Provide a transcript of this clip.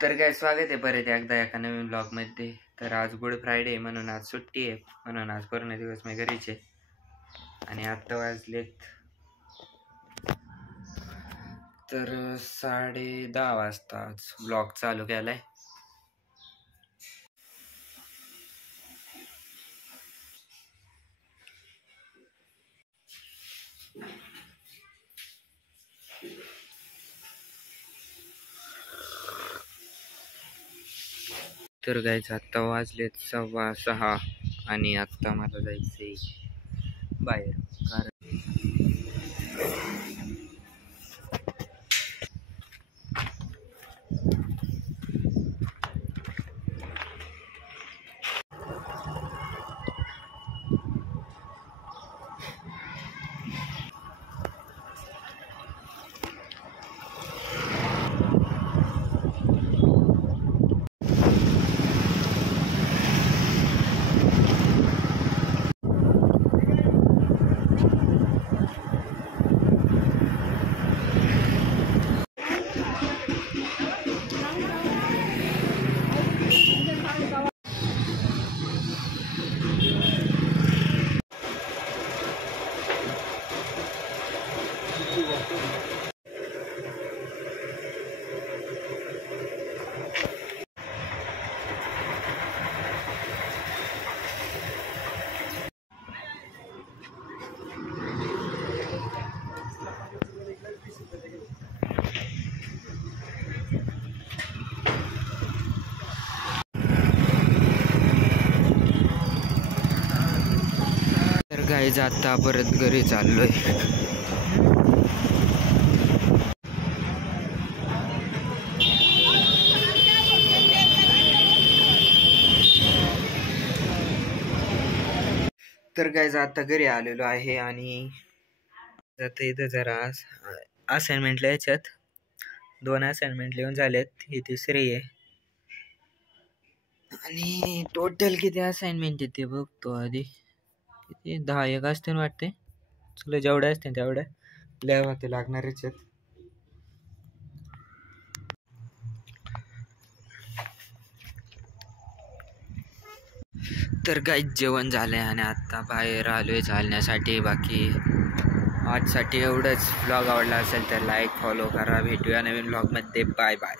तर काय स्वागत आहे परत एकदा एका नवीन ब्लॉगमध्ये. तर आज गुड फ्रायडे म्हणून आज सुट्टी आहे, म्हणून आज पूर्ण दिवस मी घरीच आहे. आणि आत्ता वाजलेत तर 10:30 वाजता आज ब्लॉग चालू केलाय. तर गाईच आत्ता वाजलेत 6:15 आणि आत्ता मला जायचंय बाहेर. कारण गाईज आता परत घरी चाललोय. तर गाईज आता घरी आलेलो आहे आणि आता इथं जरा असाइनमेंटला याच्यात 2 असाइनमेंट लिहून झालेत, ही तिसरी आहे. आणि टोटल किती असाइनमेंट आहे ते बघतो आधी. किती 10 असतील वाटते. चला जेवढ्या असतील तेवढ्या लिहावं ते लागणारच आहेत. तर गाईच जेवण झालंय आणि आता बाहेर आलोय चालण्यासाठी. बाकी आजसाठी एवढंच. ब्लॉग आवडला असेल तर लाईक फॉलो करा. भेटूया नवीन ब्लॉगमध्ये. Bye bye.